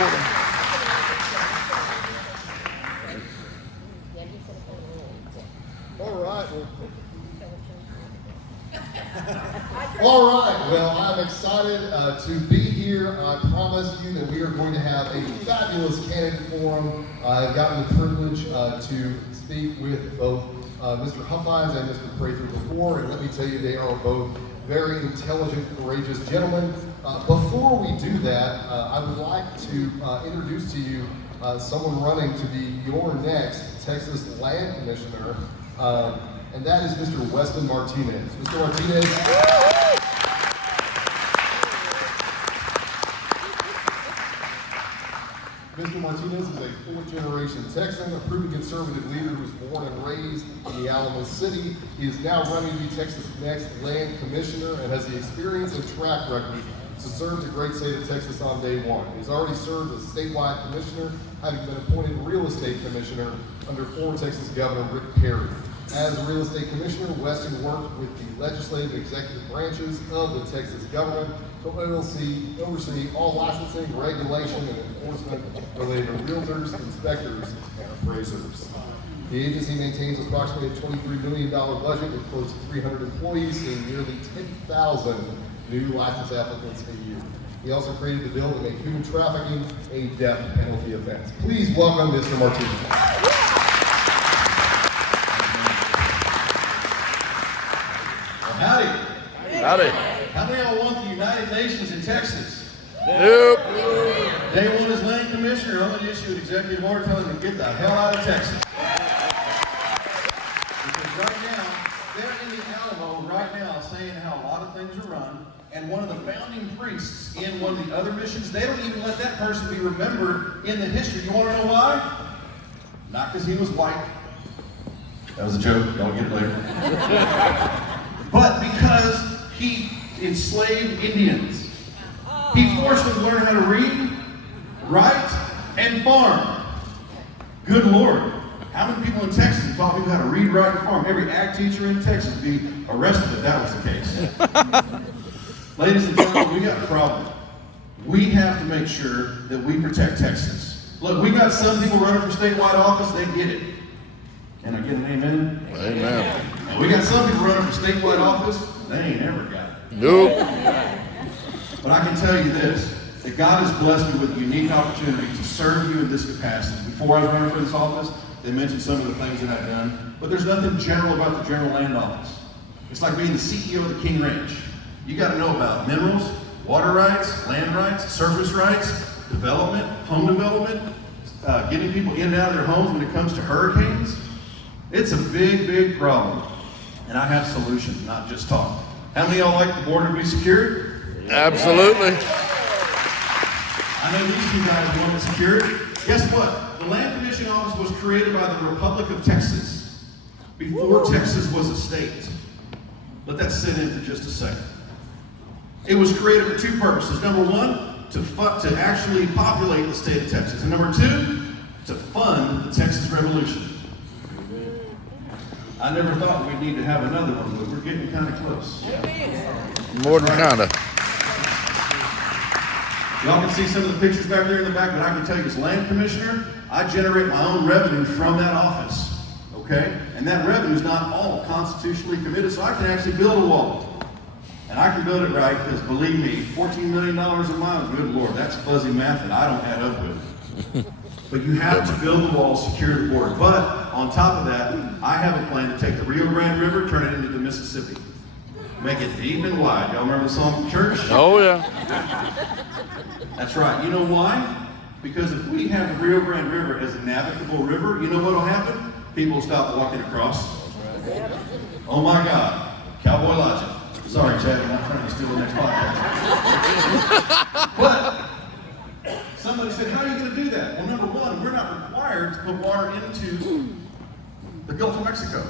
recording. All right. All right. Well, I'm excited to be here. I promise you that we are going to have a fabulous candidate forum. I've gotten the privilege to speak with both Mr. Huffines and Mr. Prather before, and let me tell you, they are both very intelligent, courageous gentlemen. Before we do that, I would like to introduce to you someone running to be your next Texas Land Commissioner, and that is Mr. Weston Martinez. Mr. Martinez. Mr. Martinez is a fourth-generation Texan, a proven conservative leader who was born and raised in the Alamo City. He is now running to be Texas' next Land Commissioner and has the experience and track record to serve the great state of Texas on day one. He's already served as statewide commissioner, having been appointed real estate commissioner under former Texas Governor Rick Perry. As a real estate commissioner, Weston worked with the legislative and executive branches of the Texas government to oversee all licensing, regulation, and enforcement related to realtors, inspectors, and appraisers. The agency maintains approximately a $23 million budget with close to 300 employees, seeing nearly 10,000 new license applicants a year. He also created the bill to make human trafficking a death penalty offense. Please welcome Mr. Martinez. Howdy. Howdy. How many of y'all want the United Nations in Texas? Nope. Day one as land commissioner, I'm going to issue an executive order telling them to get the hell out of Texas. Because right now, they're in the Alamo right now saying how a lot of things are run, and one of the founding priests in one of the other missions, they don't even let that person be remembered in the history. You want to know why? Not because he was white. That was a joke. Y'all get it later. But because he enslaved Indians. He forced them to learn how to read, write, and farm. Good Lord. How many people in Texas have taught people how to read, write, and farm? Every ag teacher in Texas would be arrested if that was the case. Ladies and gentlemen, we got a problem. We have to make sure that we protect Texas. Look, we got some people running for statewide office, they get it. Can I get an amen? Amen. And we got some people running for statewide office, they ain't ever got it. Nope. But I can tell you this, that God has blessed me with a unique opportunity to serve you in this capacity. Before I was running for this office, they mentioned some of the things that I've done, but there's nothing general about the General Land Office. It's like being the CEO of the King Ranch. You got to know about minerals, water rights, land rights, surface rights, development, home development, getting people in and out of their homes when it comes to hurricanes. It's a big, big problem. And I have solutions, not just talk. How many of y'all like the border to be secured? Absolutely. I know these two guys want it secured. Guess what? The Land Commission Office was created by the Republic of Texas before Texas was a state. Let that sit in for just a second. It was created for two purposes. Number one, to actually populate the state of Texas. And number two, to fund the Texas Revolution. I never thought we'd need to have another one, but we're getting kind of close. More than kinda. Y'all can see some of the pictures back there in the back, but I can tell you as land commissioner, I generate my own revenue from that office, okay? And that revenue is not all constitutionally committed, so I can actually build a wall. And I can build it right, because believe me, $14 million a mile, good Lord, that's fuzzy math that I don't add up with. But you have to build the wall, secure the border. But on top of that, I have a plan to take the Rio Grande River, turn it into the Mississippi. Make it deep and wide. Y'all remember the song from church? Oh, yeah. That's right. You know why? Because if we have the Rio Grande River as a navigable river, you know what will happen? People will stop walking across. Oh my God. Cowboy logic. Sorry, Chad, I'm not trying to steal the next podcast. But somebody said, how are you going to do that? Well, number one, we're not required to put water into the Gulf of Mexico.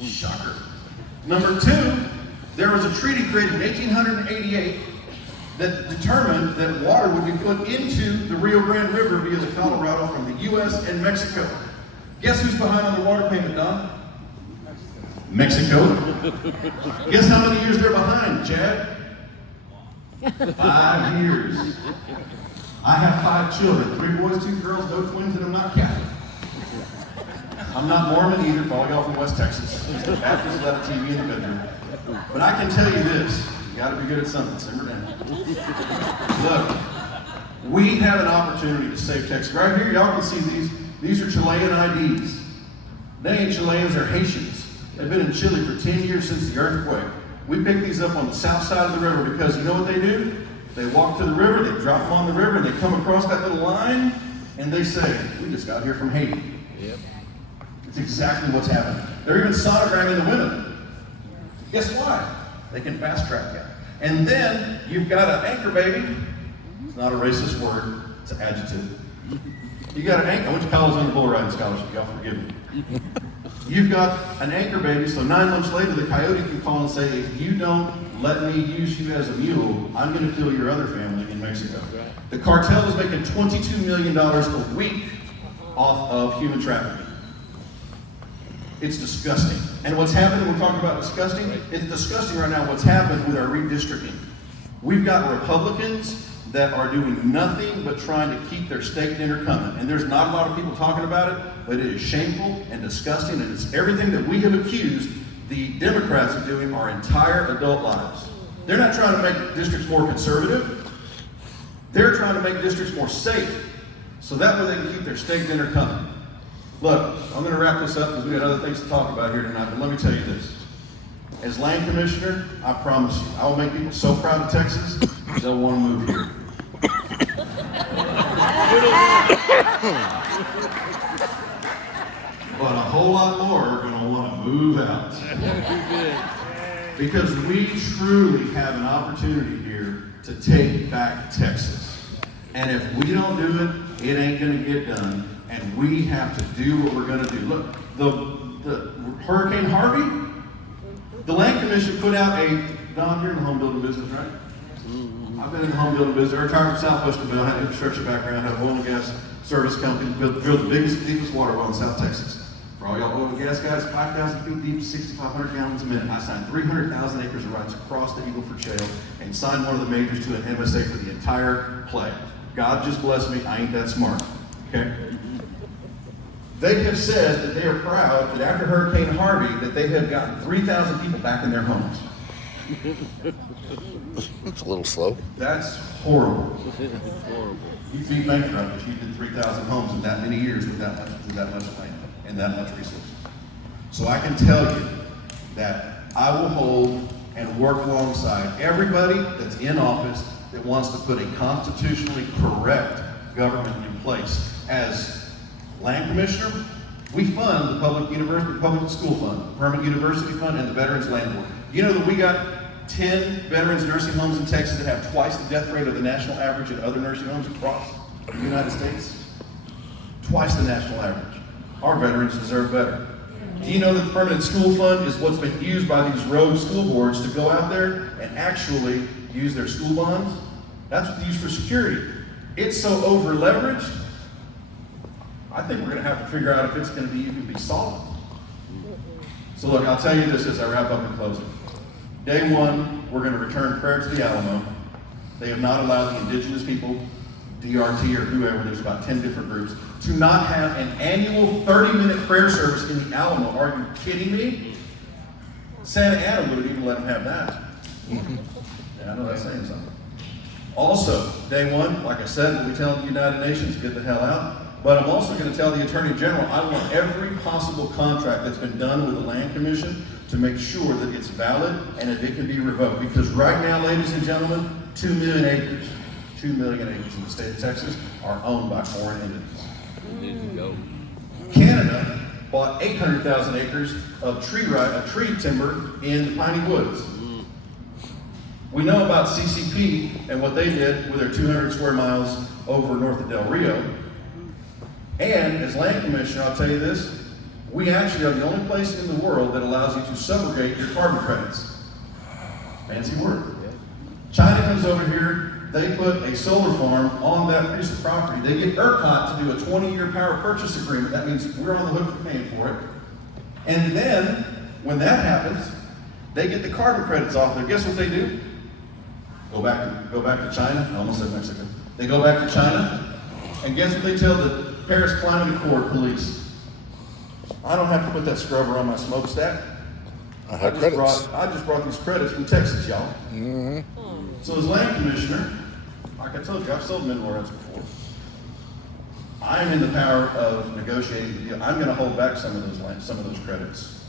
Shocker. Number two, there was a treaty created in 1888 that determined that water would be put into the Rio Grande River via the Colorado from the U.S. and Mexico. Guess who's behind on the water payment, Don? Mexico. Guess how many years they're behind, Chad? 5 years. I have 5 children, 3 boys, 2 girls, no twins, and I'm not Catholic. I'm not Mormon either, for all y'all from West Texas. Baptists without a TV in the bedroom. But I can tell you this, you gotta be good at something, simmer down. Look, we have an opportunity to save Texas. Right here, y'all can see these are Chilean IDs. They ain't Chileans, they're Haitians. They've been in Chile for 10 years since the earthquake. We picked these up on the south side of the river because you know what they do? They walk to the river, they drop them on the river, and they come across that little line, and they say, we just got here from Haiti. Yep. It's exactly what's happening. They're even sonogramming the women. Guess why? They can fast track that. And then you've got an anchor baby. It's not a racist word, it's an adjective. You got an anchor, I went to college on the bull riding scholarship, y'all forgive me. You've got an anchor baby, so 9 months later the coyote can call and say, if you don't let me use you as a mule, I'm gonna kill your other family in Mexico. The cartel is making $22 million a week off of human trafficking. It's disgusting. And what's happening, we're talking about disgusting, it's disgusting right now what's happened with our redistricting. We've got Republicans that are doing nothing but trying to keep their steak dinner coming. And there's not a lot of people talking about it, but it is shameful and disgusting, and it's everything that we have accused the Democrats of doing our entire adult lives. They're not trying to make districts more conservative. They're trying to make districts more safe, so that way they can keep their steak dinner coming. Look, I'm going to wrap this up because we got other things to talk about here tonight, but let me tell you this. As land commissioner, I promise you, I will make people so proud of Texas, they'll want to move here. But a whole lot more are going to want to move out. Because we truly have an opportunity here to take back Texas. And if we don't do it, it ain't going to get done. And we have to do what we're going to do. Look, the Hurricane Harvey, the Land Commission put out Don, you're in the home building business, right? I've been in the home building business. I retired from Southwestern Bell, had an infrastructure background, had an oil and gas service company, drilled the biggest, deepest water well in South Texas. For all y'all oil and gas guys, 5,000 feet deep, 6,500 gallons a minute. I signed 300,000 acres of rights across the Eagle Ford Shale and signed one of the majors to an MSA for the entire play. God just bless me, I ain't that smart, okay? They have said that they are proud that after Hurricane Harvey, that they have gotten 3,000 people back in their homes. It's a little slow. That's horrible. You'd be bankrupt if you did 3,000 homes in that many years with that much land and that much resources. So I can tell you that I will hold and work alongside everybody that's in office that wants to put a constitutionally correct government in place. As land commissioner, we fund the public school fund, the permanent university fund, and the Veterans Land Board. You know that we got 10 veterans nursing homes in Texas that have twice the death rate of the national average in other nursing homes across the United States? Twice the national average. Our veterans deserve better. Do you know that the permanent school fund is what's been used by these rogue school boards to go out there and actually use their school bonds? That's what they use for security. It's so over leveraged, I think we're going to have to figure out if it's going to even be solvent. So look, I'll tell you this as I wrap up in closing. Day one, we're going to return prayer to the Alamo. They have not allowed the indigenous people, DRT or whoever, there's about 10 different groups, to not have an annual 30-minute prayer service in the Alamo. Are you kidding me? Santa Ana wouldn't even let them have that. Yeah, I know that's saying something. Also, day one, like I said, we'll be telling the United Nations to get the hell out. But I'm also going to tell the Attorney General I want every possible contract that's been done with the Land Commission to make sure that it's valid and if it can be revoked. Because right now, ladies and gentlemen, 2 million acres in the state of Texas are owned by foreign entities. Canada bought 800,000 acres of tree timber in the Piney Woods. We know about CCP and what they did with their 200 square miles over north of Del Rio. And as land commissioner, I'll tell you this, we actually are the only place in the world that allows you to subrogate your carbon credits. Fancy word. China comes over here, they put a solar farm on that piece of property. They get ERCOT to do a 20-year power purchase agreement. That means we're on the hook for paying for it. And then, when that happens, they get the carbon credits off there. Guess what they do? go back to China. I almost said Mexico. They go back to China, and guess what they tell the Paris Climate Accord police? I don't have to put that scrubber on my smokestack. I have credits. I just brought these credits from Texas, y'all. Mm-hmm. So as land commissioner, like I told you, I've sold mineral rights before. I am in the power of negotiating the deal. I'm going to hold back some of those credits,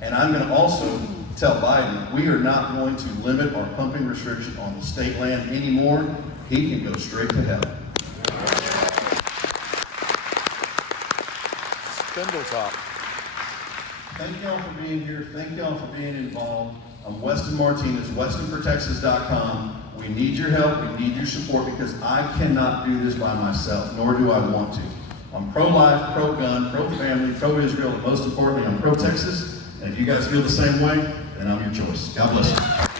and I'm going to also tell Biden we are not going to limit our pumping restriction on the state land anymore. He can go straight to hell. Spindletop. Thank y'all for being here. Thank y'all for being involved. I'm Weston Martinez, WestonForTexas.com. We need your help. We need your support because I cannot do this by myself, nor do I want to. I'm pro-life, pro-gun, pro-family, pro-Israel, and most importantly, I'm pro-Texas. And if you guys feel the same way, then I'm your choice. God bless you.